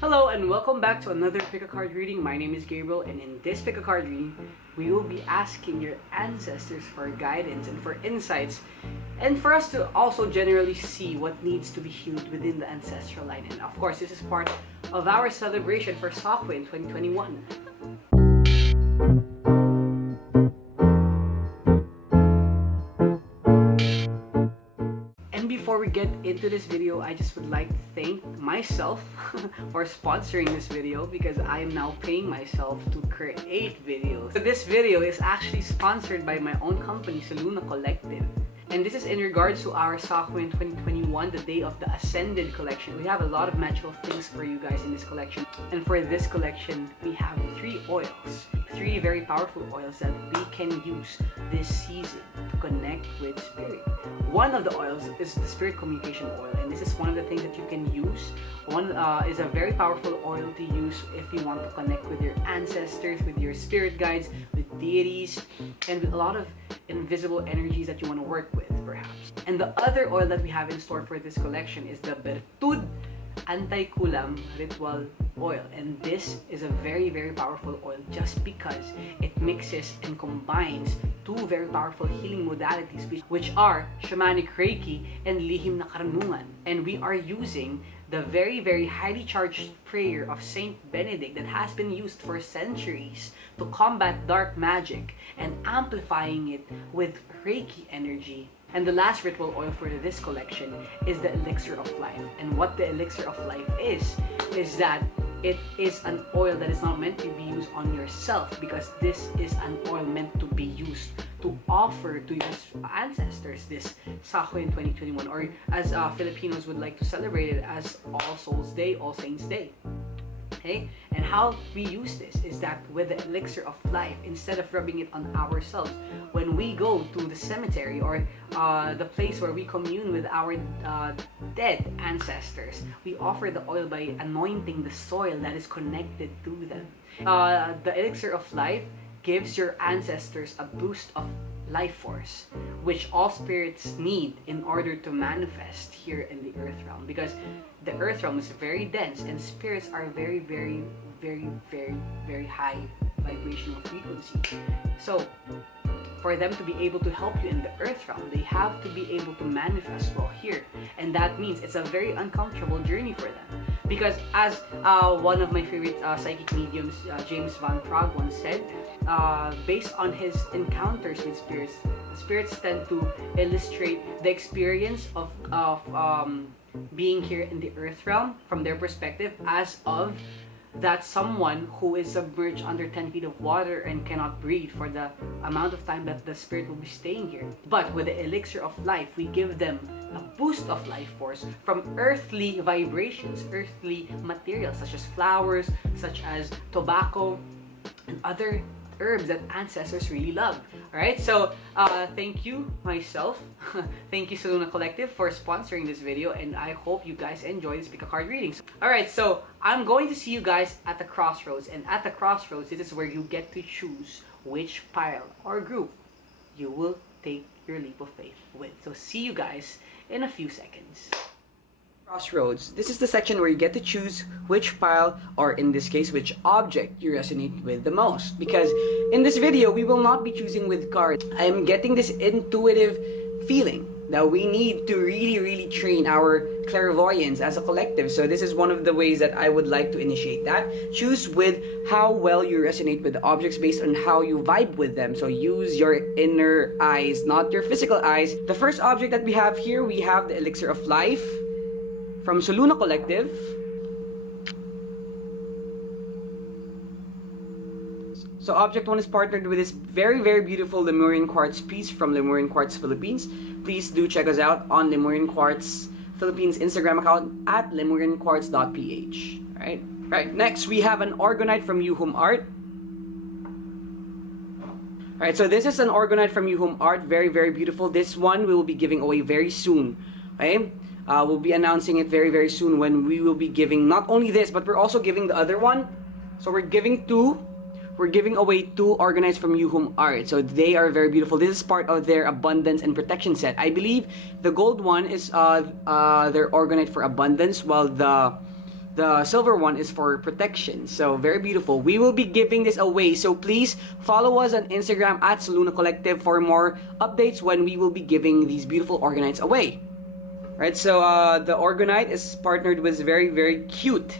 Hello and welcome back to another pick a card reading. My name is Gabriel, and in this pick a card reading, we will be asking your ancestors for guidance and for insights, and for us to also generally see what needs to be healed within the ancestral line. And of course, this is part of our celebration for SAMHAIN 2021. Before we get into this video, I just would like to thank myself for sponsoring this video, because I am now paying myself to create videos. So this video is actually sponsored by my own company, Soluna Collective. And this is in regards to our SAMHAIN 2021, the Day of the Ascended collection. We have a lot of magical things for you guys in this collection. And for this collection, we have 3 oils. 3 very powerful oils that we can use this season to connect with spirit. One of the oils is the spirit communication oil, and this is one of the things that you can use. One is a very powerful oil to use if you want to connect with your ancestors, with your spirit guides, with deities, and with a lot of invisible energies that you want to work with, perhaps. And the other oil that we have in store for this collection is the Virtud Anti-Kulam Ritual Oil, and this is a very powerful oil just because it mixes and combines 2 very powerful healing modalities, which are shamanic Reiki and lihim na karunungan. And we are using the very highly charged prayer of Saint Benedict that has been used for centuries to combat dark magic, and amplifying it with Reiki energy. And the last ritual oil for this collection is the Elixir of Life. And what the Elixir of Life is that it is an oil that is not meant to be used on yourself, because this is an oil meant to be used to offer to your ancestors this SAMHAIN 2021, or as Filipinos would like to celebrate it as All Souls Day, All Saints Day. Okay? And how we use this is that with the Elixir of Life, instead of rubbing it on ourselves, when we go to the cemetery or the place where we commune with our dead ancestors, we offer the oil by anointing the soil that is connected to them. The Elixir of Life gives your ancestors a boost of life force, which all spirits need in order to manifest here in the earth realm, because the earth realm is very dense and spirits are very high vibrational frequency. So for them to be able to help you in the earth realm, they have to be able to manifest well here, and that means it's a very uncomfortable journey for them. Because as one of my favorite psychic mediums, James Van Praagh, once said, based on his encounters with spirits, spirits tend to illustrate the experience of being here in the earth realm from their perspective as of that someone who is submerged under 10 feet of water and cannot breathe for the amount of time that the spirit will be staying here. But with the Elixir of Life, we give them a boost of life force from earthly vibrations, earthly materials such as flowers, such as tobacco, and other herbs that ancestors really love. Alright, so thank you myself, thank you Soluna Collective for sponsoring this video, and I hope you guys enjoy this pick a card readings. Alright, so I'm going to see you guys at the crossroads, and at the crossroads, this is where you get to choose which pile or group you will take your leap of faith with. So see you guys in a few seconds. Crossroads. This is the section where you get to choose which pile, or in this case, which object you resonate with the most. Because in this video, we will not be choosing with cards. I am getting this intuitive feeling that we need to really train our clairvoyance as a collective. So this is one of the ways that I would like to initiate that. Choose with how well you resonate with the objects based on how you vibe with them. So use your inner eyes, not your physical eyes. The first object that we have here, we have the Elixir of Life from Soluna Collective. So object 1 is partnered with this very beautiful Lemurian Quartz piece from Lemurian Quartz Philippines. Please do check us out on Lemurian Quartz Philippines Instagram account at lemurianquartz.ph. Right. Next, we have an Orgonite from Yuhum Art. Alright, so this is an Orgonite from Yuhum Art. Very beautiful. This one we will be giving away very soon. Okay? We'll be announcing it very soon, when we will be giving not only this, but we're also giving the other one. So we're giving 2. We're giving away 2 Orgonite from Yuhum Art. So they are very beautiful. This is part of their abundance and protection set. I believe the gold one is their Orgonite for abundance, while the The silver one is for protection. So very beautiful. We will be giving this away. So please follow us on Instagram at Soluna Collective for more updates when we will be giving these beautiful orgonites away. Right, so the orgonite is partnered with very cute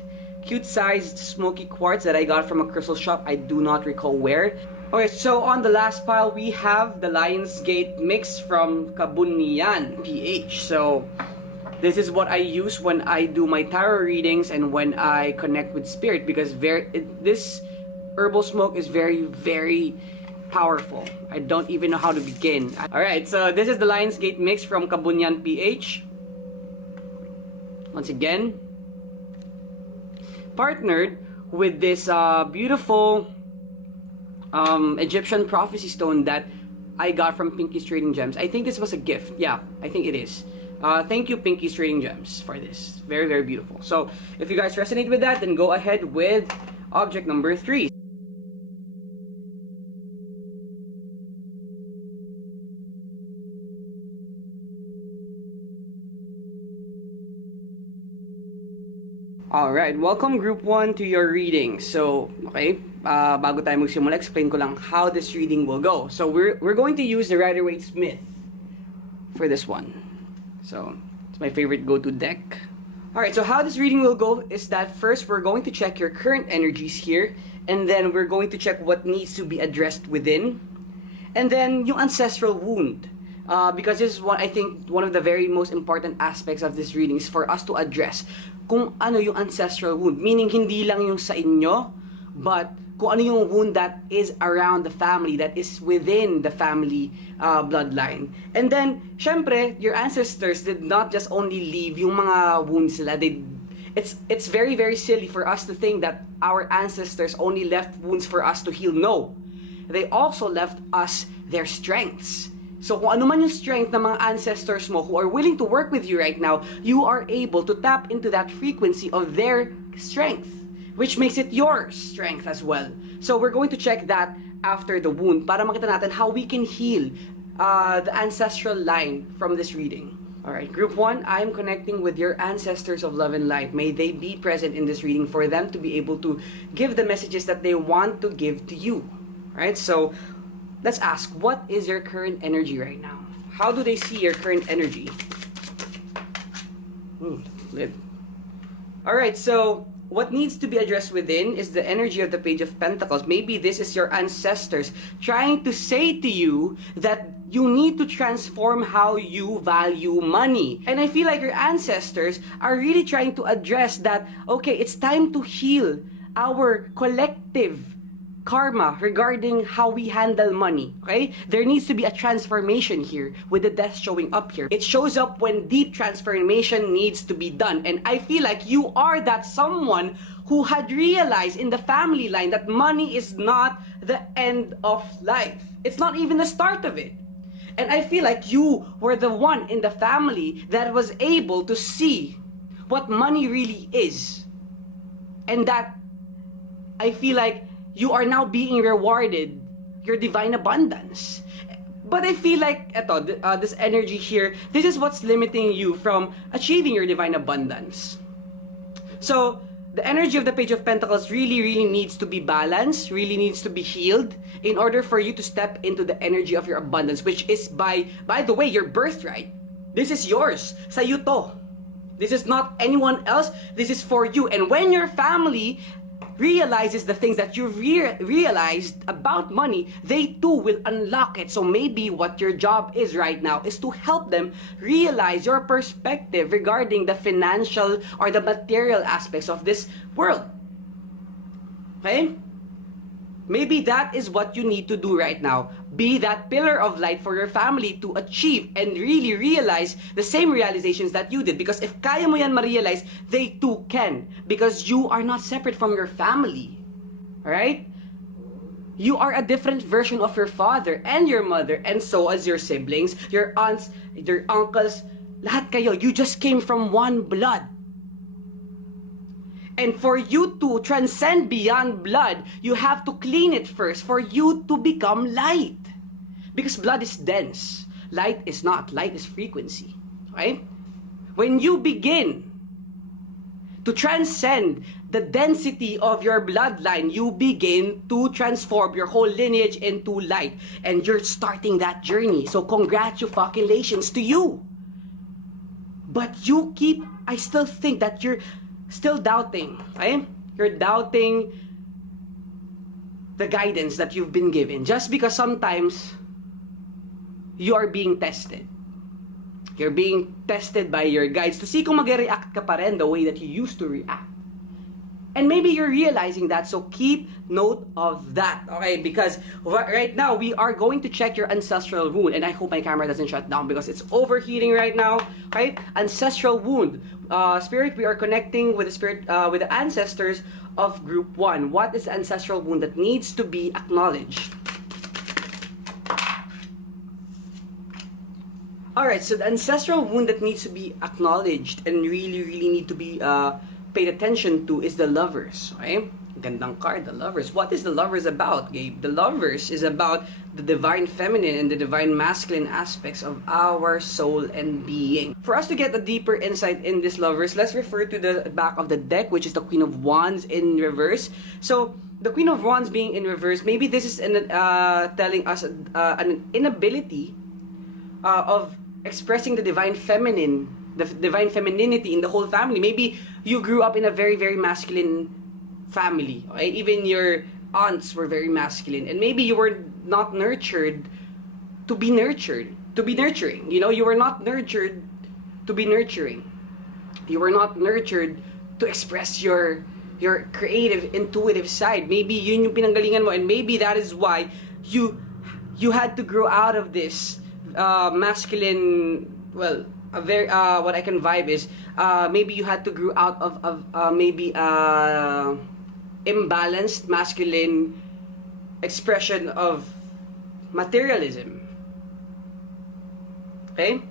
sized smoky quartz that I got from a crystal shop. I do not recall where. Okay, so on the last pile we have the Lionsgate mix from Kabunyan PH. So this is what I use when I do my tarot readings and when I connect with spirit, because this herbal smoke is very powerful. I don't even know how to begin. Alright, so this is the Lionsgate mix from Kabunyan PH. Once again, partnered with this beautiful Egyptian prophecy stone that I got from Pinky's Trading Gems. I think this was a gift. Yeah, I think it is. Thank you, Pinky's Trading Gems, for this. Very beautiful. So if you guys resonate with that, then go ahead with object number 3. Alright, welcome group 1 to your reading. So, okay, bago tayo magsimula, explain ko lang how this reading will go. So, we're going to use the Rider-Waite-Smith for this one. So, it's my favorite go-to deck. Alright, so how this reading will go is that first, we're going to check your current energies here, and then we're going to check what needs to be addressed within, and then yung ancestral wound. Because this is I think one of the very most important aspects of this reading is for us to address kung ano yung ancestral wound. Meaning, hindi lang yung sa inyo, but kung ano yung wound that is around the family, that is within the family bloodline. And then, syempre, your ancestors did not just only leave yung mga wounds nila. It's very silly for us to think that our ancestors only left wounds for us to heal. No. They also left us their strengths. So kung ano man yung strength ng mga ancestors mo who are willing to work with you right now, you are able to tap into that frequency of their strength, which makes it your strength as well. So we're going to check that after the wound para makita natin how we can heal the ancestral line from this reading. Alright, group 1, I'm connecting with your ancestors of love and light. May they be present in this reading for them to be able to give the messages that they want to give to you. Alright, so let's ask, what is your current energy right now? How do they see your current energy? Lid. Alright, so what needs to be addressed within is the energy of the Page of Pentacles. Maybe this is your ancestors trying to say to you that you need to transform how you value money. And I feel like your ancestors are really trying to address that, okay, it's time to heal our collective karma regarding how we handle money, okay? There needs to be a transformation here with the death showing up here. It shows up when deep transformation needs to be done. And I feel like you are that someone who had realized in the family line that money is not the end of life. It's not even the start of it. And I feel like you were the one in the family that was able to see what money really is. And that I feel like you are now being rewarded your divine abundance. But I feel like this energy here, this is what's limiting you from achieving your divine abundance. So the energy of the Page of Pentacles really needs to be balanced, really needs to be healed in order for you to step into the energy of your abundance, which is by the way, your birthright. This is yours. Sa'yo to. This is not anyone else. This is for you. And when your family realizes the things that you've realized about money, they too will unlock it. So maybe what your job is right now is to help them realize your perspective regarding the financial or the material aspects of this world. Okay? Maybe that is what you need to do right now. Be that pillar of light for your family to achieve and really realize the same realizations that you did. Because if kaya mo yan ma-realize, they too can. Because you are not separate from your family. Alright? You are a different version of your father and your mother, and so as your siblings, your aunts, your uncles, lahat kayo. You just came from one blood. And for you to transcend beyond blood, you have to clean it first for you to become light. Because blood is dense. Light is not. Light is frequency. Right? When you begin to transcend the density of your bloodline, you begin to transform your whole lineage into light. And you're starting that journey. So congratulations to you. But I still think that you're still doubting, right? You're doubting the guidance that you've been given. Just because sometimes you are being tested. You're being tested by your guides to see kung mag-react ka pa rin the way that you used to react. And maybe you're realizing that, so keep note of that, okay? Because right now, we are going to check your ancestral wound. And I hope my camera doesn't shut down because it's overheating right now, okay? Ancestral wound. Spirit, we are connecting with the spirit, with the ancestors of group 1. What is the ancestral wound that needs to be acknowledged? Alright, so the ancestral wound that needs to be acknowledged and really need to be paid attention to is the Lovers, okay? Gandang card, the Lovers. What is the Lovers about, Gabe? The Lovers is about the divine feminine and the divine masculine aspects of our soul and being. For us to get a deeper insight in this Lovers, let's refer to the back of the deck, which is the Queen of Wands in reverse. So, the Queen of Wands being in reverse, maybe this is telling us an inability of expressing the divine feminine, the divine femininity in the whole family. Maybe you grew up in a very masculine family, okay? Even your aunts were very masculine, and maybe you were not nurtured to be nurturing. You know, you were not nurtured to be nurturing. You were not nurtured to express your creative, intuitive side. Maybe yun yung pinanggalingan mo, and maybe that is why you had to grow out of this masculine, well, a very what I can vibe is maybe you had to grow out of maybe imbalanced masculine expression of materialism. Okay?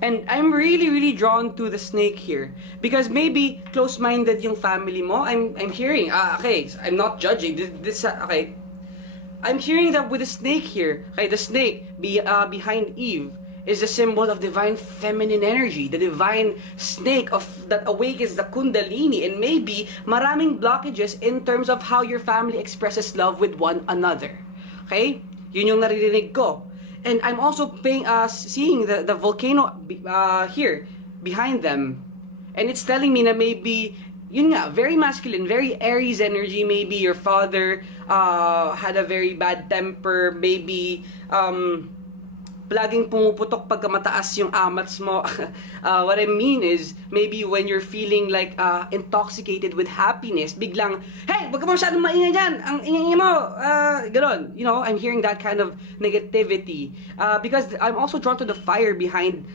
And I'm really drawn to the Snake here because maybe close-minded yung family mo. I'm hearing okay, I'm not judging this okay. I'm hearing that with the Snake here, okay, the snake behind Eve is the symbol of divine feminine energy, the divine snake that awakens the kundalini, and maybe maraming blockages in terms of how your family expresses love with one another. Okay? Yun yung naririnig ko. And I'm also seeing the volcano here behind them, and it's telling me that maybe yun nga, very masculine, very Aries energy. Maybe your father had a very bad temper. Maybe laging pumuputok pagka mataas yung amats mo. What I mean is, maybe when you're feeling like intoxicated with happiness, biglang, hey, wag ka masyadong maingay dyan, ang ingay mo, ganon. You know, I'm hearing that kind of negativity. Because I'm also drawn to the fire behind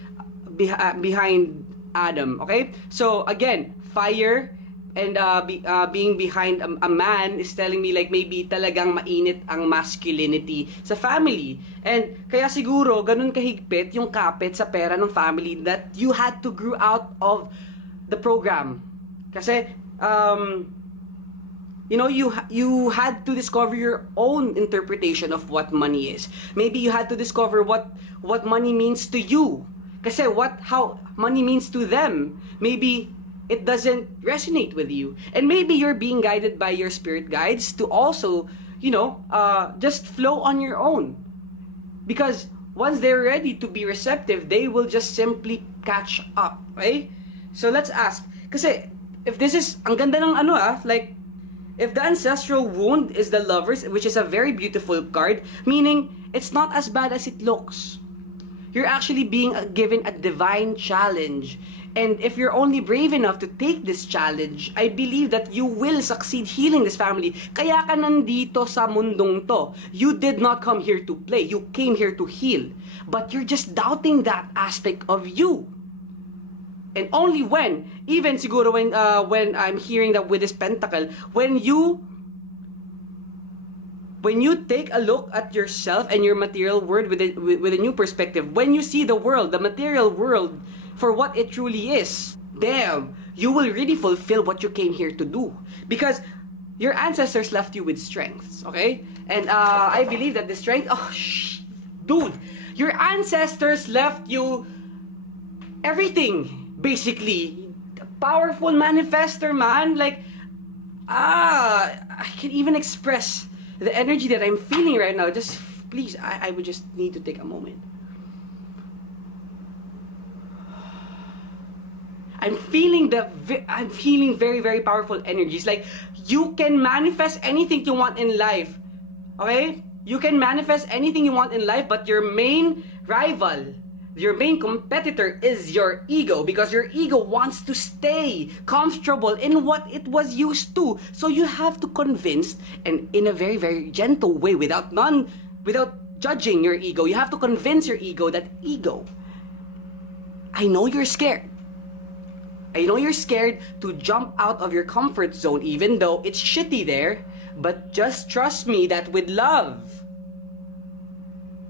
Adam, okay? So, again, fire, and being behind a man is telling me like maybe talagang mainit ang masculinity sa family. And kaya siguro ganun kahigpit yung kapit sa pera ng family that you had to grow out of the program. Kasi you know, you had to discover your own interpretation of what money is. Maybe you had to discover what money means to you. Kasi how money means to them, maybe it doesn't resonate with you. And maybe you're being guided by your spirit guides to also, you know, just flow on your own. Because once they're ready to be receptive, they will just simply catch up, right? So let's ask, kasi if this is, ang ganda ng like, if the ancestral wound is the Lovers, which is a very beautiful card, meaning it's not as bad as it looks. You're actually being given a divine challenge. And if you're only brave enough to take this challenge, I believe that you will succeed healing this family. Kaya ka nandito sa mundong to. You did not come here to play. You came here to heal. But you're just doubting that aspect of you. And only when, even siguro when I'm hearing that with this pentacle, when you take a look at yourself and your material world with a new perspective, when you see the world, the material world, for what it truly is, damn, you will really fulfill what you came here to do. Because your ancestors left you with strengths, okay? And I believe that the strength, dude, your ancestors left you everything, basically. powerful manifester, man. Like, I can even express the energy that I'm feeling right now. Just please, I would just need to take a moment. I'm feeling very, very powerful energies. Like, you can manifest anything you want in life. Okay? You can manifest anything you want in life, but your main rival, your main competitor is your ego, because your ego wants to stay comfortable in what it was used to. So you have to convince, and in a very, very gentle way, without judging your ego, you have to convince your ego that, ego, I know you're scared. I know you're scared to jump out of your comfort zone, even though it's shitty there, but just trust me that with love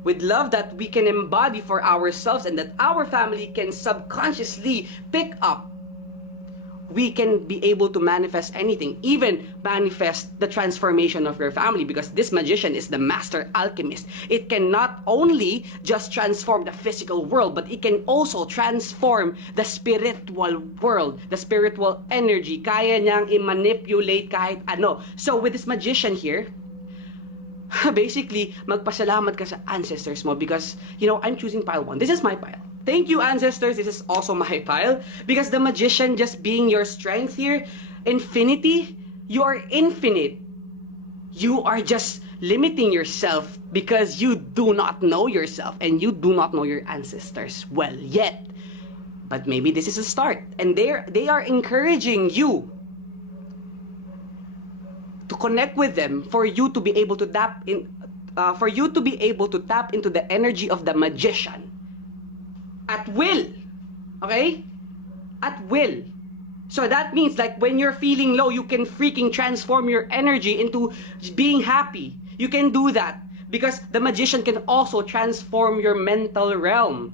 that we can embody for ourselves and that our family can subconsciously pick up, we can be able to manifest anything, even manifest the transformation of your family, because this magician is the master alchemist. It can not only just transform the physical world, but it can also transform the spiritual world, the spiritual energy. Kaya niyang i-manipulate kahit ano. So with this magician here, basically, magpasalamat ka sa ancestors mo, because, you know, I'm choosing pile 1. This is my pile. Thank you, ancestors. This is also my pile. Because the magician just being your strength here, infinity, you are infinite. You are just limiting yourself because you do not know yourself and you do not know your ancestors well yet. But maybe this is a start. And they are encouraging you to connect with them for you to be able to tap into the energy of the magician. At will. Okay? At will. So that means, like, when you're feeling low, you can freaking transform your energy into being happy. You can do that. Because the magician can also transform your mental realm.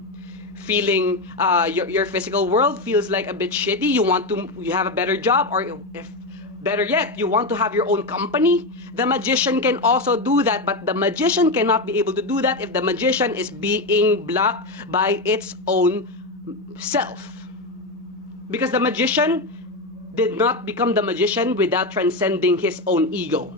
Feeling, your physical world feels like a bit shitty. You have a better job, or if better yet, you want to have your own company. The magician can also do that, but the magician cannot be able to do that if the magician is being blocked by its own self. Because the magician did not become the magician without transcending his own ego.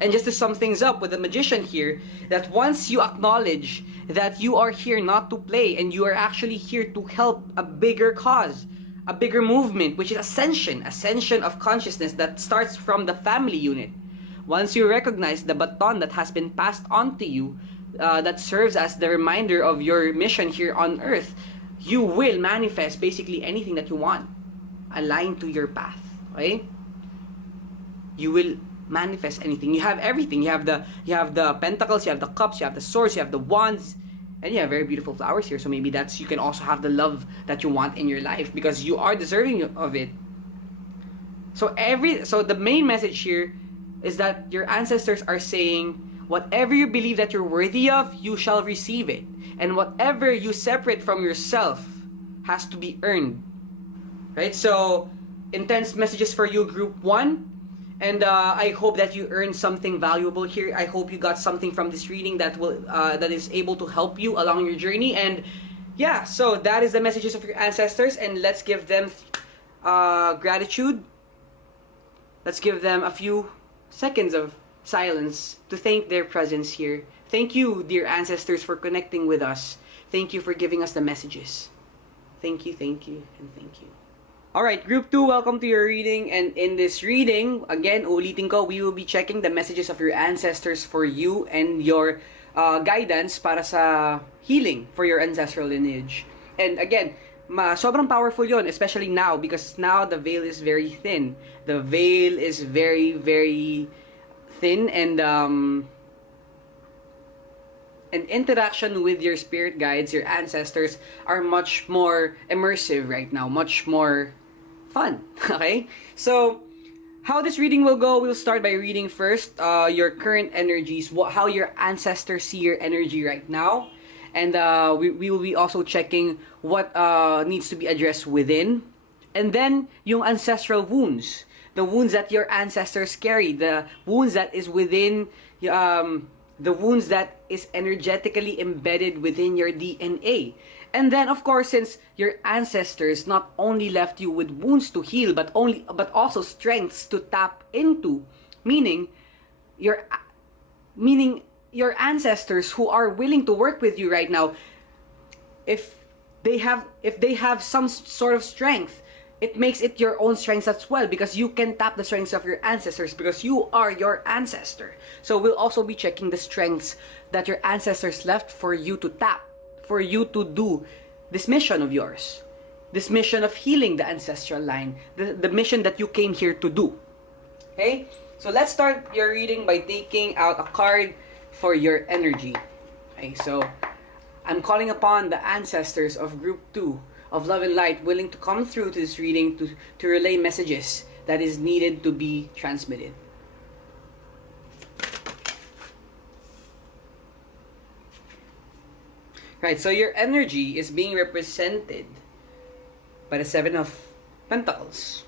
And just to sum things up with the magician here, that once you acknowledge that you are here not to play and you are actually here to help a bigger cause, a bigger movement, which is ascension of consciousness that starts from the family unit. Once you recognize the baton that has been passed on to you, that serves as the reminder of your mission here on earth, you will manifest basically anything that you want, aligned to your path. Okay? You will manifest anything. You have everything. You have the pentacles, you have the cups, you have the swords, you have the wands. And you have very beautiful flowers here, so maybe you can also have the love that you want in your life because you are deserving of it. So the main message here is that your ancestors are saying, whatever you believe that you're worthy of, you shall receive it. And whatever you separate from yourself has to be earned. Right? So, intense messages for you, group 1. And I hope that you earned something valuable here. I hope you got something from this reading that is able to help you along your journey. And yeah, so that is the messages of your ancestors. And let's give them gratitude. Let's give them a few seconds of silence to thank their presence here. Thank you, dear ancestors, for connecting with us. Thank you for giving us the messages. Thank you, and thank you. Alright, group 2, welcome to your reading. And in this reading, again, ulitin ko, we will be checking the messages of your ancestors for you and your guidance para sa healing for your ancestral lineage. And again, sobrang powerful yon, especially now, because now the veil is very thin. The veil is very, very thin, and interaction with your spirit guides, your ancestors, are much more immersive right now, much more fun. Okay? So, how this reading will go, we'll start by reading first your current energies, how your ancestors see your energy right now. And we will be also checking what needs to be addressed within. And then, yung ancestral wounds. The wounds that your ancestors carry. The wounds that is within, the wounds that is energetically embedded within your DNA. And then, of course, since your ancestors not only left you with wounds to heal, but also strengths to tap into, meaning your ancestors who are willing to work with you right now, if they have some sort of strength, it makes it your own strengths as well, because you can tap the strengths of your ancestors because you are your ancestor. So we'll also be checking the strengths that your ancestors left for you to tap, for you to do this mission of yours, this mission of healing the ancestral line, the mission that you came here to do. Okay, so let's start your reading by taking out a card for your energy. Okay, so I'm calling upon the ancestors of group 2 of love and light willing to come through to this reading to relay messages that is needed to be transmitted. Right, so your energy is being represented by the 7 of Pentacles.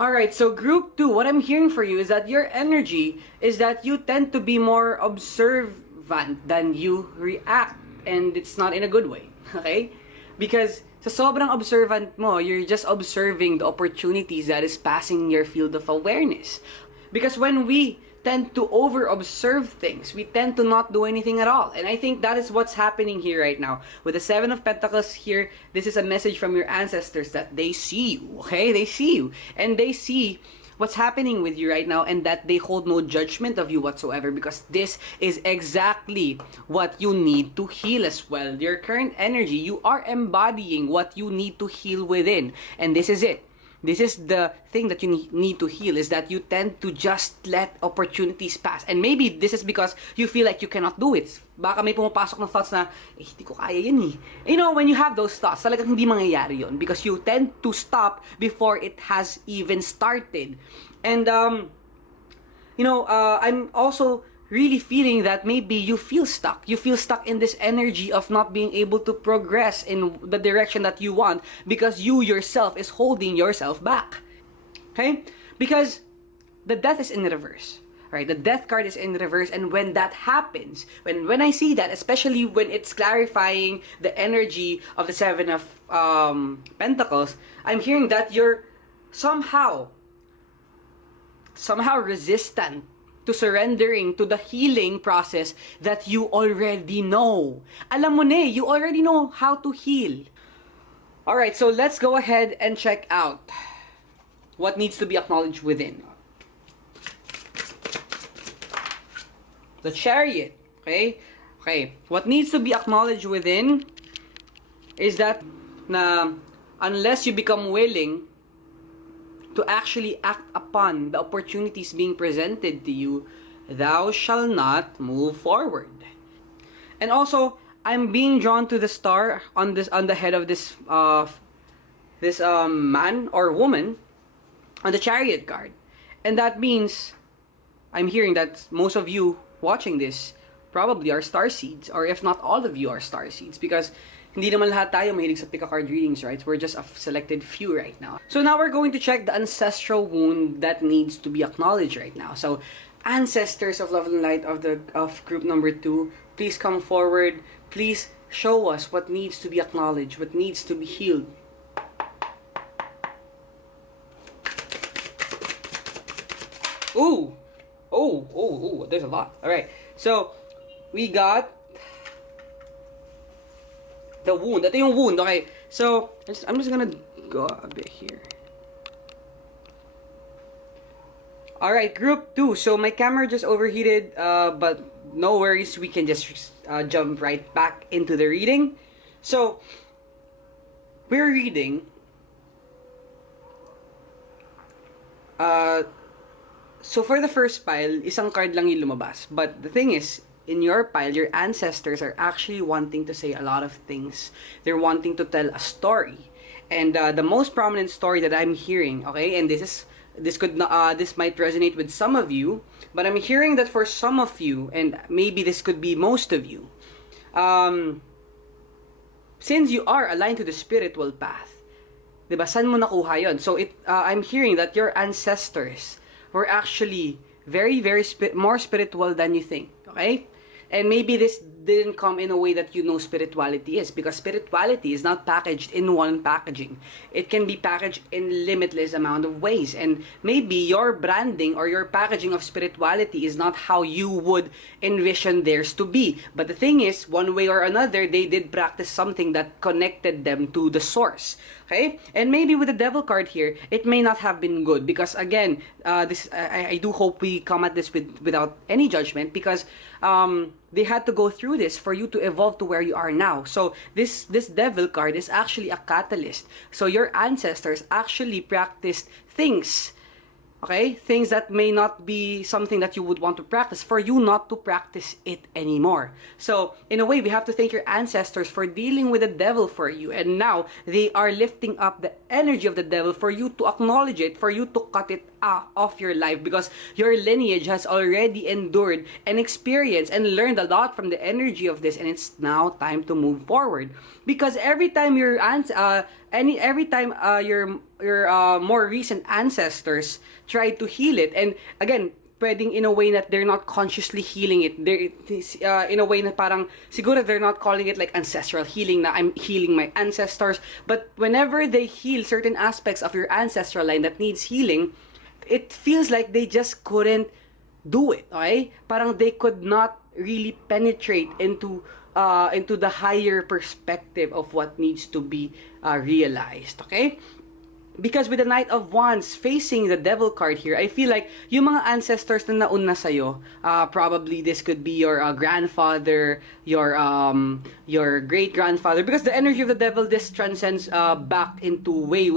Alright, so group 2, what I'm hearing for you is that your energy is that you tend to be more observant than you react. And it's not in a good way, okay? Because sa sobrang observant mo, you're just observing the opportunities that is passing your field of awareness. Because when we tend to over-observe things, we tend to not do anything at all. And I think that is what's happening here right now. With the 7 of Pentacles here, this is a message from your ancestors that they see you, okay? They see you. And they see what's happening with you right now, and that they hold no judgment of you whatsoever, because this is exactly what you need to heal as well. Your current energy, you are embodying what you need to heal within. And this is it. This is the thing that you need to heal, is that you tend to just let opportunities pass. And maybe this is because you feel like you cannot do it. Baka may pumapasok ng thoughts na, hindi ko kaya yun eh. You know, when you have those thoughts, talagang hindi mangyayari yun. Because you tend to stop before it has even started. And, I'm also really feeling that maybe you feel stuck. You feel stuck in this energy of not being able to progress in the direction that you want because you yourself is holding yourself back. Okay? Because the death is in reverse. Right? The death card is in reverse, and when that happens, when I see that, especially when it's clarifying the energy of the 7 of Pentacles, I'm hearing that you're somehow resistant to surrendering to the healing process that you already know. Alam mo na, you already know how to heal. Alright, so let's go ahead and check out what needs to be acknowledged within. The Chariot, okay? Okay, what needs to be acknowledged within is that unless you become willing to actually act upon the opportunities being presented to you, thou shall not move forward. And also, I'm being drawn to the star on the head of this man or woman on the Chariot card. And that means I'm hearing that most of you watching this probably are starseeds, or if not all of you are starseeds, because hindi naman lahat tayo mahilig sa pick-a-card readings, right? We're just a selected few right now. So now we're going to check the ancestral wound that needs to be acknowledged right now. So, ancestors of love and light of group number 2, please come forward. Please show us what needs to be acknowledged, what needs to be healed. Ooh! Oh, there's a lot. Alright, so, we got the wound. Ito yung wound, okay? So, I'm just gonna go a bit here. Alright, group 2. So, my camera just overheated, but no worries. We can just jump right back into the reading. So, we're reading so for the first pile, isang card lang yung lumabas. But the thing is, in your pile, your ancestors are actually wanting to say a lot of things. They're wanting to tell a story. And the most prominent story that I'm hearing, okay, and this might resonate with some of you, but I'm hearing that for some of you, and maybe this could be most of you, since you are aligned to the spiritual path, diba, saan mo nakuha yun? So I'm hearing that your ancestors were actually very, very more spiritual than you think, okay? And maybe this didn't come in a way that you know spirituality is, because spirituality is not packaged in one packaging. It can be packaged in limitless amount of ways, and maybe your branding or your packaging of spirituality is not how you would envision theirs to be. But the thing is, one way or another, they did practice something that connected them to the source. Okay? And maybe with the devil card here, it may not have been good, because again, I do hope we come at this without any judgment, because they had to go through this for you to evolve to where you are now. So this devil card is actually a catalyst. So your ancestors actually practiced things, okay, things that may not be something that you would want to practice, for you not to practice it anymore. So in a way, we have to thank your ancestors for dealing with the devil for you, and now they are lifting up the energy of the devil for you to acknowledge it, for you to cut it off your life, because your lineage has already endured and experienced and learned a lot from the energy of this, and it's now time to move forward. Because every time your more recent ancestors try to heal it, and again, pwedeng in a way that they're not consciously healing it. In a way na parang, siguro they're not calling it like ancestral healing, na I'm healing my ancestors. But whenever they heal certain aspects of your ancestral line that needs healing, it feels like they just couldn't do it, okay? Parang they could not really penetrate into the higher perspective of what needs to be realized, okay? Because with the Knight of Wands facing the Devil card here, I feel like yung mga ancestors na nauna sa'yo, probably this could be your grandfather, your great-grandfather, because the energy of the Devil, this transcends back into way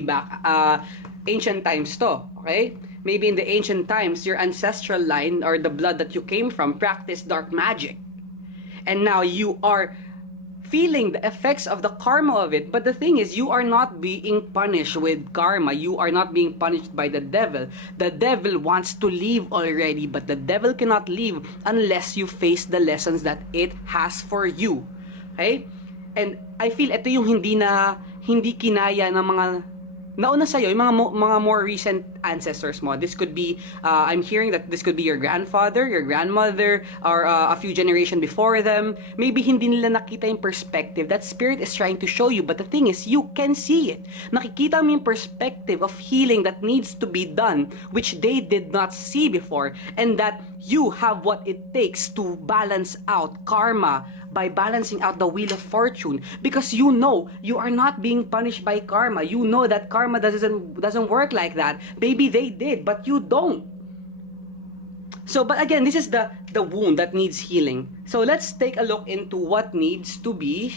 back, ancient times to, okay? Maybe in the ancient times, your ancestral line, or the blood that you came from, practiced dark magic. And now you are feeling the effects of the karma of it. But the thing is, you are not being punished with karma. You are not being punished by the devil. The devil wants to leave already, but the devil cannot leave unless you face the lessons that it has for you. Okay? And I feel ito yung hindi kinaya ng mga nauna sa'yo, yung mga more recent ancestors mo. This could be, I'm hearing that this could be your grandfather, your grandmother, or a few generations before them. Maybe hindi nila nakita yung perspective that spirit is trying to show you, but the thing is, you can see it. Nakikita mo yung perspective of healing that needs to be done, which they did not see before, and that you have what it takes to balance out karma by balancing out the wheel of fortune, because you know you are not being punished by karma. You know that karma doesn't work like that. Maybe they did, but you don't. So, but again, this is the wound that needs healing. So let's take a look into what needs to be.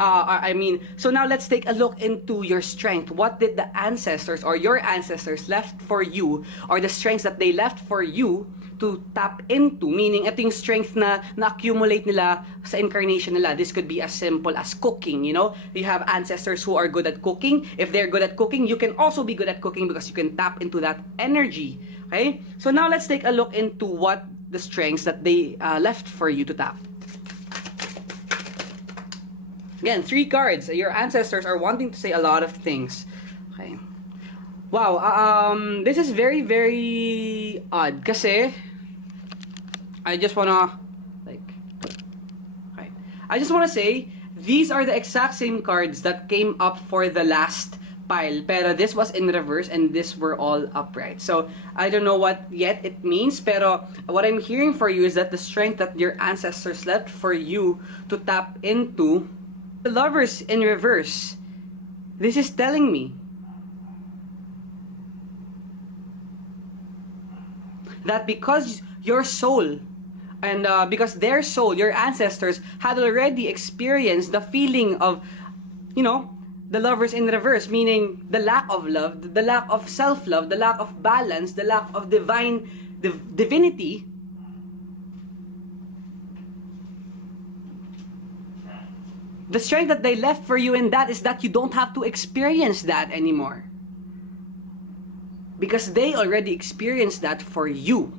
So now let's take a look into your strength. What did the ancestors or your ancestors left for you, or the strengths that they left for you to tap into? Meaning, ito yung strength na accumulate nila sa incarnation nila. This could be as simple as cooking, you know? You have ancestors who are good at cooking. If they're good at cooking, you can also be good at cooking, because you can tap into that energy, okay? So now let's take a look into what the strengths that they left for you to tap. Again, 3 cards. Your ancestors are wanting to say a lot of things. Okay. Wow, this is very, very odd. Kasi, I just wanna, okay. I just wanna say, these are the exact same cards that came up for the last pile. Pero this was in reverse, and this were all upright. So, I don't know what yet it means. Pero, what I'm hearing for you is that the strength that your ancestors left for you to tap into, the Lovers in reverse, this is telling me that because your soul, and because their soul, your ancestors, had already experienced the feeling of, you know, the Lovers in reverse, meaning the lack of love, the lack of self-love, the lack of balance, the lack of divinity. The strength that they left for you in that is that you don't have to experience that anymore. Because they already experienced that for you.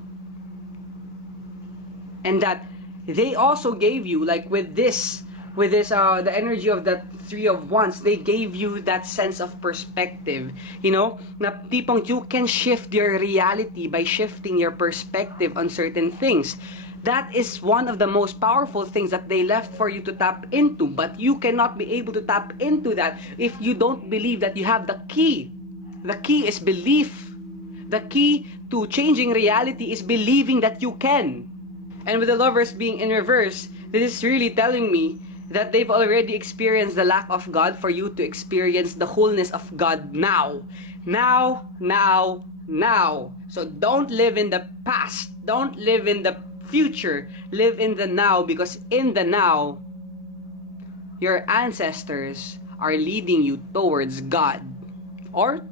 And that they also gave you, like with this, the energy of that 3 of Wands, they gave you that sense of perspective. You know, na tipong you can shift your reality by shifting your perspective on certain things. That is one of the most powerful things that they left for you to tap into. But you cannot be able to tap into that if you don't believe that you have the key. The key is belief. The key to changing reality is believing that you can. And with the Lovers being in reverse, this is really telling me that they've already experienced the lack of God for you to experience the wholeness of God now. Now, now, now. So don't live in the past. Don't live in the future. Live in the now, because in the now, your ancestors are leading you towards God, or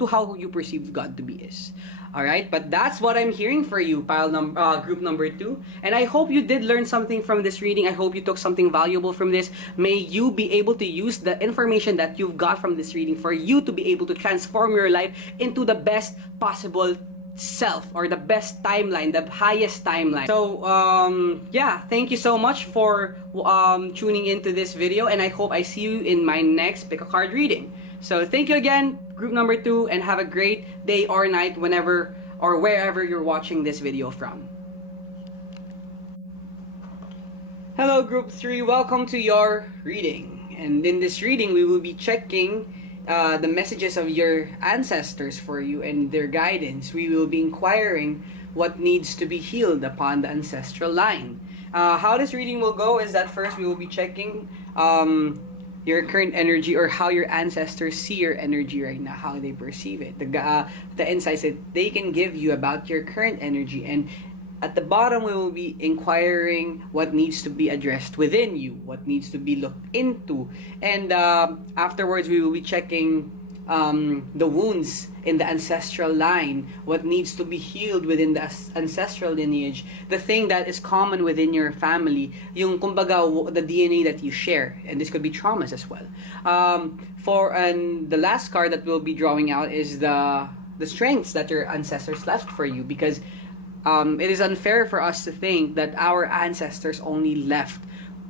to how you perceive God to be is. Alright, but that's what I'm hearing for you, group number 2. And I hope you did learn something from this reading. I hope you took something valuable from this. May you be able to use the information that you've got from this reading for you to be able to transform your life into the best possible self, or the best timeline, the highest timeline. So yeah, thank you so much for tuning into this video, and I hope I see you in my next pick a card reading. So thank you again, group number 2, and have a great day or night whenever or wherever you're watching this video from. Hello group 3, welcome to your reading. And in this reading, we will be checking the messages of your ancestors for you and their guidance. We will be inquiring what needs to be healed upon the ancestral line. How this reading will go is that first we will be checking your current energy, or how your ancestors see your energy right now, how they perceive it, the insights that they can give you about your current energy. And at the bottom, we will be inquiring what needs to be addressed within you, what needs to be looked into. And afterwards, we will be checking the wounds in the ancestral line, what needs to be healed within the ancestral lineage, the thing that is common within your family, yung kumbaga the DNA that you share, and this could be traumas as well. And the last card that we'll be drawing out is the strengths that your ancestors left for you, because it is unfair for us to think that our ancestors only left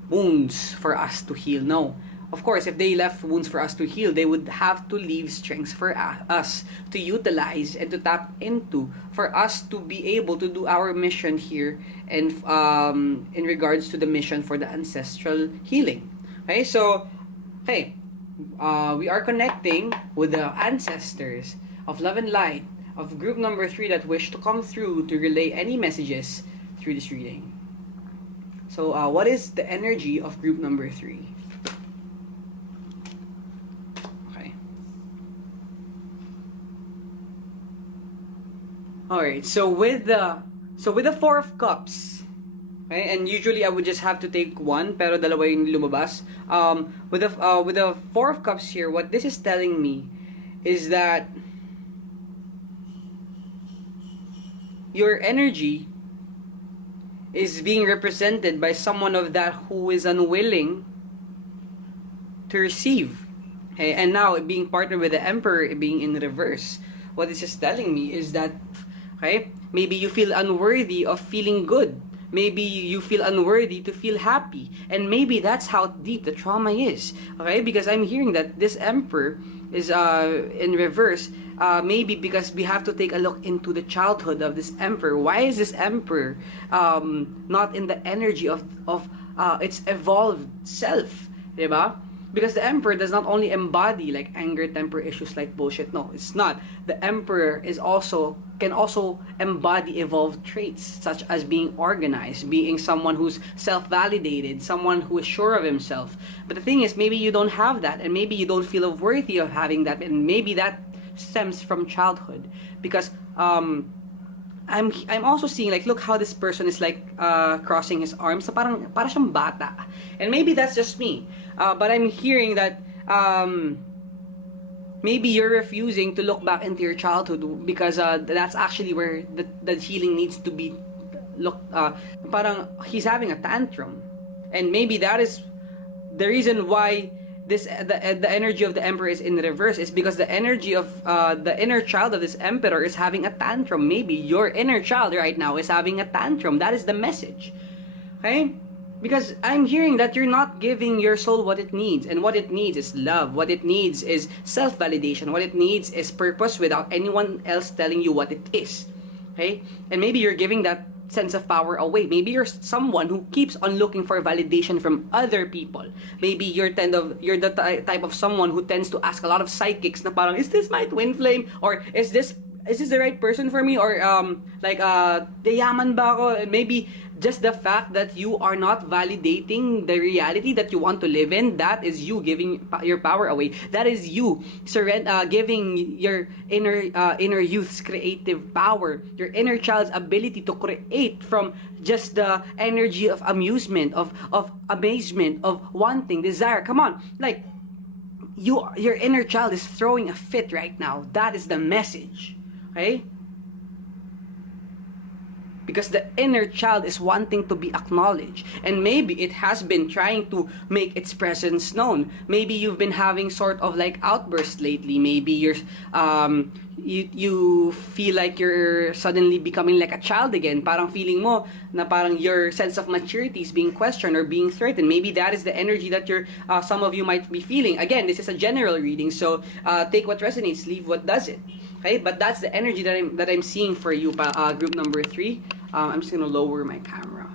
wounds for us to heal. No. Of course, if they left wounds for us to heal, they would have to leave strengths for us to utilize and to tap into, for us to be able to do our mission here, and in regards to the mission for the ancestral healing. Okay, so, hey, we are connecting with the ancestors of love and light of group number 3 that wish to come through to relay any messages through this reading. So, what is the energy of group number 3? Alright, so with the 4 of Cups, okay, and usually I would just have to take one, pero dalawa yung lumabas. With the 4 of Cups here, what this is telling me is that your energy is being represented by someone of that who is unwilling to receive. Okay, and now being partnered with the Emperor being in reverse, what this is telling me is that, okay, maybe you feel unworthy of feeling good. Maybe you feel unworthy to feel happy. And maybe that's how deep the trauma is. Okay, because I'm hearing that this Emperor is in reverse. Maybe because we have to take a look into the childhood of this Emperor. Why is this Emperor not in the energy of its evolved self? Diba? Because the Emperor does not only embody like anger, temper issues like bullshit. No, it's not. The Emperor can also embody evolved traits such as being organized, being someone who's self-validated, someone who is sure of himself. But the thing is, maybe you don't have that, and maybe you don't feel worthy of having that, and maybe that stems from childhood. Because I'm also seeing, like, look how this person is like crossing his arms. So para siyang bata. And maybe that's just me. But I'm hearing that maybe you're refusing to look back into your childhood, because that's actually where the healing needs to be looked. Parang he's having a tantrum, and maybe that is the reason why the energy of the Emperor is in reverse, is because the energy of the inner child of this Emperor is having a tantrum. Maybe your inner child right now is having a tantrum. That is the message. Okay? Because I'm hearing that you're not giving your soul what it needs. And what it needs is love. What it needs is self-validation. What it needs is purpose without anyone else telling you what it is. Okay? And maybe you're giving that sense of power away. Maybe you're someone who keeps on looking for validation from other people. Maybe you're the type of someone who tends to ask a lot of psychics na parang, is this my twin flame? Or is this the right person for me? Or yaman ba ako? Maybe just the fact that you are not validating the reality that you want to live in, that is you giving your power away. That is you giving your inner youth's creative power, your inner child's ability to create from just the energy of amusement, of amazement, of wanting, desire. Come on, like your inner child is throwing a fit right now. That is the message, okay? Because the inner child is wanting to be acknowledged. And maybe it has been trying to make its presence known. Maybe you've been having sort of like outbursts lately. Maybe you're you feel like you're suddenly becoming like a child again. Parang feeling mo na parang your sense of maturity is being questioned or being threatened. Maybe that is the energy that some of you might be feeling. Again, this is a general reading, so take what resonates, leave what doesn't. Okay, but that's the energy that I'm seeing for you, group number 3. I'm just gonna lower my camera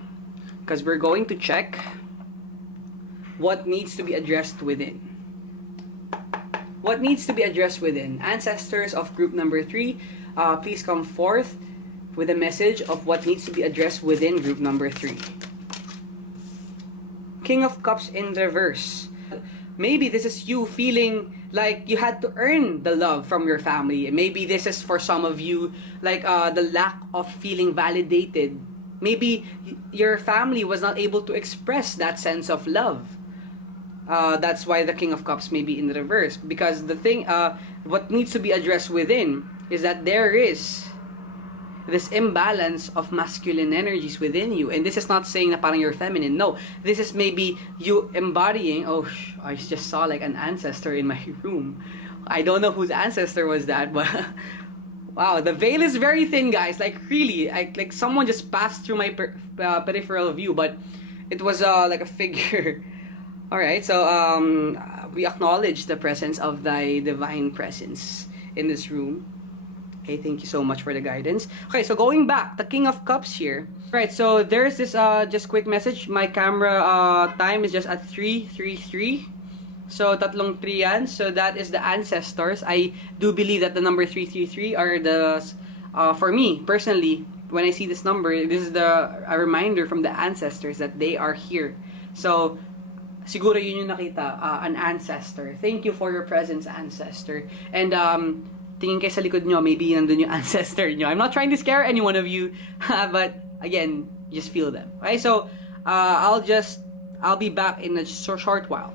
because we're going to check what needs to be addressed within. What needs to be addressed within? Ancestors of group number 3, please come forth with a message of what needs to be addressed within group number 3. King of Cups in reverse. Maybe this is you feeling like you had to earn the love from your family. Maybe this is for some of you like the lack of feeling validated. Maybe your family was not able to express that sense of love. That's why the King of Cups may be in reverse. Because the thing, what needs to be addressed within is that there is this imbalance of masculine energies within you. And this is not saying na parang you're feminine. No, this is maybe you embodying, oh, I just saw like an ancestor in my room. I don't know whose ancestor was that, but wow, the veil is very thin, guys. Like really, like someone just passed through my peripheral view, but it was like a figure. Alright, so we acknowledge the presence of thy divine presence in this room. Okay, thank you so much for the guidance. Okay, so going back, the King of Cups here. Right, so there's this just quick message. My camera time is just at 3:33. So tatlong 3 yan. So that is the ancestors. I do believe that the number 333 are the for me personally, when I see this number, this is a reminder from the ancestors that they are here. So siguro yun yung nakita, an ancestor. Thank you for your presence, ancestor. And tingin kayo sa likod nyo, maybe nandun yung ancestor nyo. I'm not trying to scare any one of you, but again, just feel them. Okay, so I'll be back in a short while.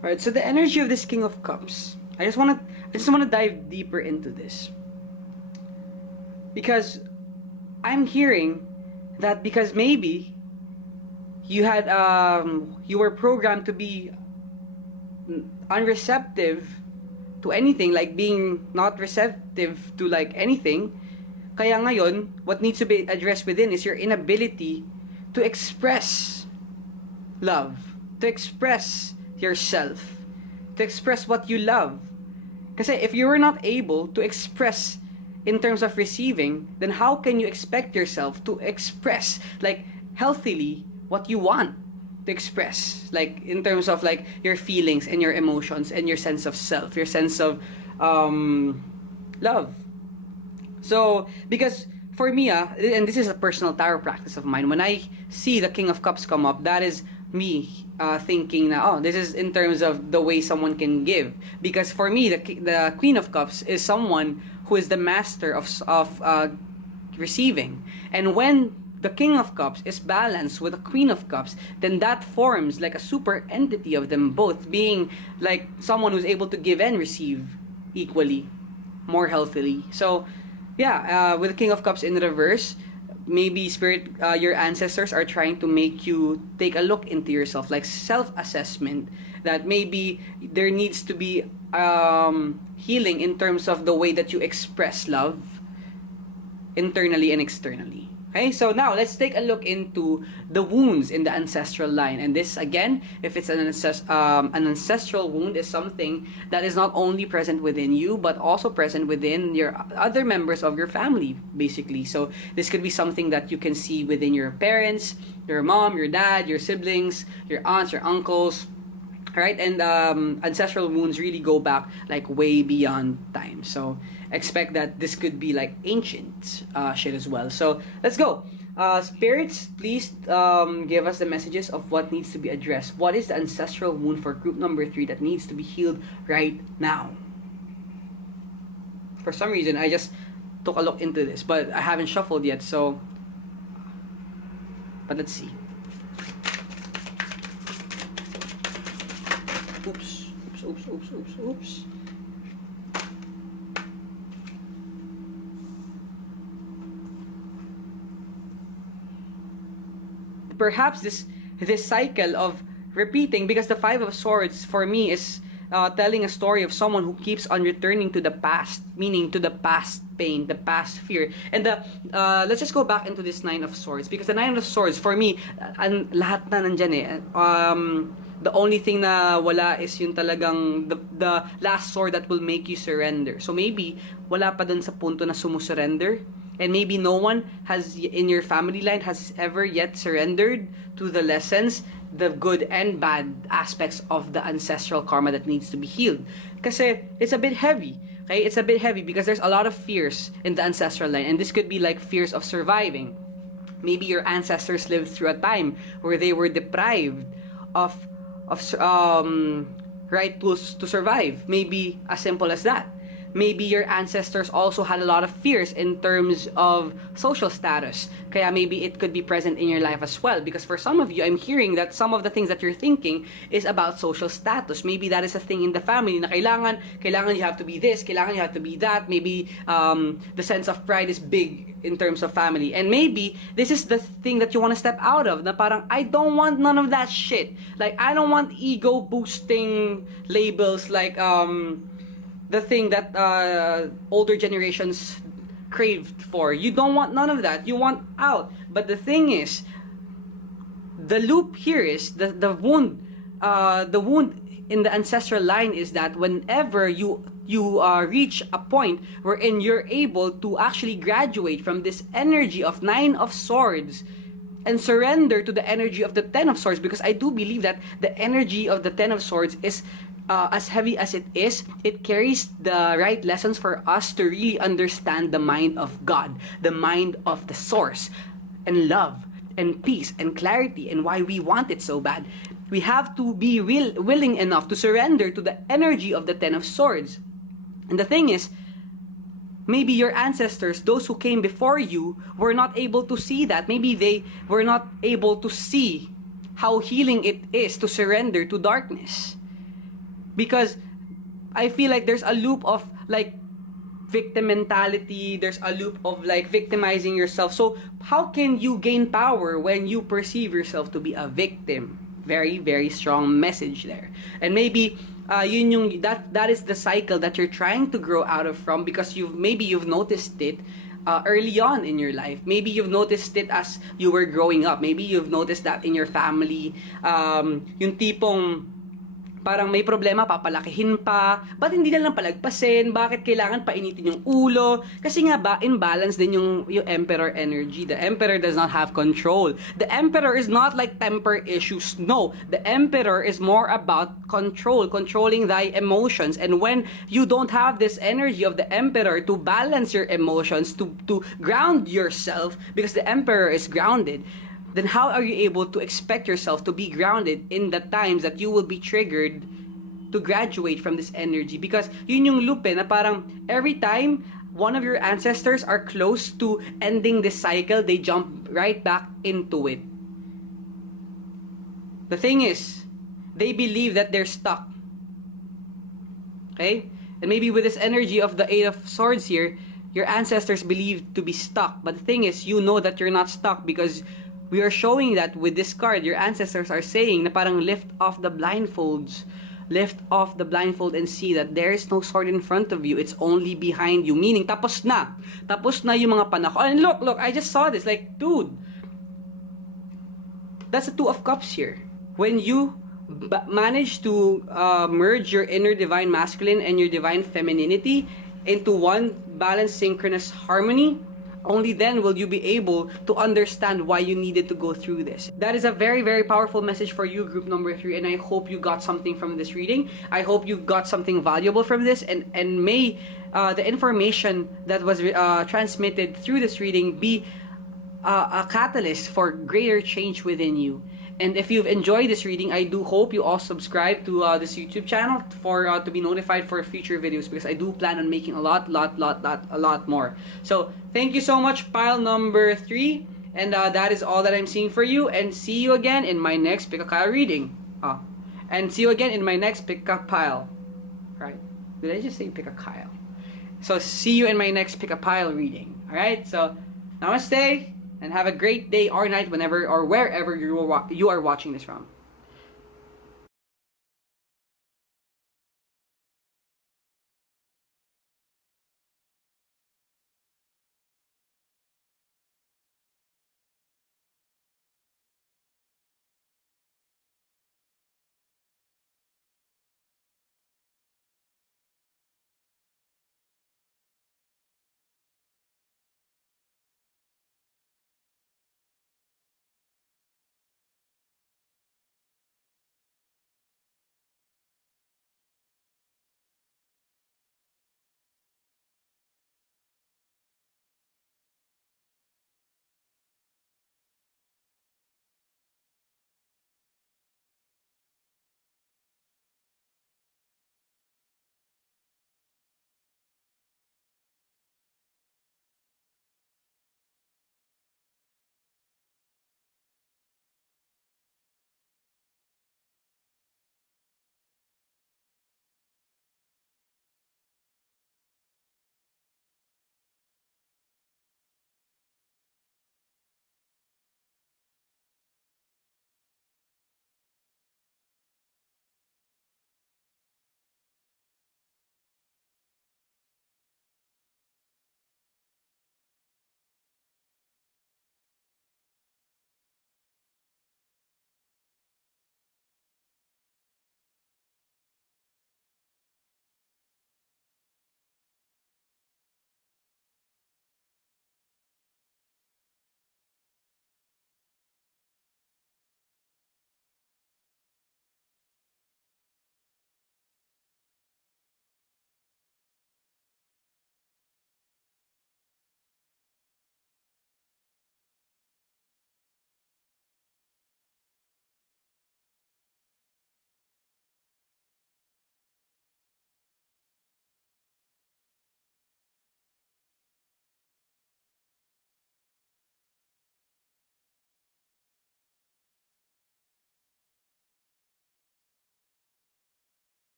Alright, so the energy of this King of Cups, I just wanna dive deeper into this. Because I'm hearing that because maybe you had you were programmed to be unreceptive to anything, like being not receptive to like anything. Kaya ngayon, what needs to be addressed within is your inability to express love, to express yourself, to express what you love. Kasi if you were not able to express in terms of receiving, then how can you expect yourself to express like healthily what you want to express, like in terms of like your feelings and your emotions and your sense of self, your sense of love. So because for me, and this is a personal tarot practice of mine, when I see the King of Cups come up, that is me thinking na, oh, this is in terms of the way someone can give. Because for me, the Queen of Cups is someone who is the master of receiving. And when the King of Cups is balanced with the Queen of Cups, then that forms like a super entity of them both being like someone who's able to give and receive equally, more healthily. So yeah, with the King of Cups in reverse, maybe spirit, your ancestors are trying to make you take a look into yourself, like self-assessment, that maybe there needs to be healing in terms of the way that you express love internally and externally. Okay, so now let's take a look into the wounds in the ancestral line. And this, again, if it's an ancestral wound, is something that is not only present within you, but also present within your other members of your family, basically. So this could be something that you can see within your parents, your mom, your dad, your siblings, your aunts, your uncles, right? And ancestral wounds really go back like way beyond time. So expect that this could be like ancient shit as well. So let's go. Spirits, please give us the messages of what needs to be addressed. What is the ancestral wound for group number 3 that needs to be healed right now? For some reason, I just took a look into this, but I haven't shuffled yet, so... But let's see. Oops, oops, oops, oops, oops, oops. Perhaps this cycle of repeating, because the Five of Swords for me is telling a story of someone who keeps on returning to the past, meaning to the past pain, the past fear. And let's just go back into this Nine of Swords, because the Nine of Swords for me, lahat na nandyan eh. The only thing na wala is yung talagang the last sword that will make you surrender. So maybe wala pa dun sa punto na sumusurrender. And maybe no one has in your family line has ever yet surrendered to the lessons, the good and bad aspects of the ancestral karma that needs to be healed. Kasi it's a bit heavy. Okay? It's a bit heavy because there's a lot of fears in the ancestral line. And this could be like fears of surviving. Maybe your ancestors lived through a time where they were deprived of right tools to survive. Maybe as simple as that. Maybe your ancestors also had a lot of fears in terms of social status. Kaya maybe it could be present in your life as well. Because for some of you, I'm hearing that some of the things that you're thinking is about social status. Maybe that is a thing in the family na kailangan you have to be this, kailangan you have to be that. Maybe the sense of pride is big in terms of family. And maybe this is the thing that you want to step out of. Na parang, I don't want none of that shit. Like, I don't want ego-boosting labels like... the thing that older generations craved for. You don't want none of that. You want out. But the thing is, the loop here is the wound in the ancestral line is that whenever you reach a point wherein you're able to actually graduate from this energy of Nine of Swords and surrender to the energy of the Ten of Swords, because I do believe that the energy of the Ten of Swords is as heavy as it is, it carries the right lessons for us to really understand the mind of God, the mind of the source, and love, and peace, and clarity, and why we want it so bad. We have to be willing enough to surrender to the energy of the Ten of Swords. And the thing is, maybe your ancestors, those who came before you, were not able to see that. Maybe they were not able to see how healing it is to surrender to darkness. Because I feel like there's a loop of like victim mentality, there's a loop of like victimizing yourself. So how can you gain power when you perceive yourself to be a victim? Very, very strong message there. And maybe that is the cycle that you're trying to grow out of from, because you've noticed it early on in your life. Maybe you've noticed it as you were growing up. Maybe you've noticed that in your family. Yung tipong parang may problema, papalakihin pa. Ba't hindi na lang palagpasin? Bakit kailangan painitin yung ulo? Kasi nga ba, imbalance din yung emperor energy. The emperor does not have control. The emperor is not like temper issues. No, the emperor is more about control, controlling thy emotions. And when you don't have this energy of the emperor to balance your emotions, to ground yourself, because the emperor is grounded, then how are you able to expect yourself to be grounded in the times that you will be triggered to graduate from this energy? Because yun yung loop na parang every time one of your ancestors are close to ending this cycle, they jump right back into it. The thing is, they believe that they're stuck. Okay? And maybe with this energy of the Eight of Swords here, your ancestors believe to be stuck. But the thing is, you know that you're not stuck, because we are showing that with this card, your ancestors are saying na parang lift off the blindfolds. lift off the blindfold and see that there is no sword in front of you. It's only behind you. Meaning, tapos na. Tapos na yung mga panahon. And look, I just saw this. Like, dude, that's a Two of Cups here. When you manage to merge your inner divine masculine and your divine femininity into one balanced synchronous harmony, only then will you be able to understand why you needed to go through this. That is a very, very powerful message for you, group number 3, and I hope you got something from this reading. I hope you got something valuable from this, and may the information that was transmitted through this reading be a catalyst for greater change within you. And if you've enjoyed this reading, I do hope you all subscribe to this YouTube channel for to be notified for future videos, because I do plan on making a lot more. So thank you so much, pile number 3, and that is all that I'm seeing for you. And see you again in my next Pick a Kyle reading. And see you again in my next Pick a Pile. Right? Did I just say Pick a Kyle? So see you in my next Pick a Pile reading. All right. So namaste. And have a great day or night whenever or wherever you are watching this from.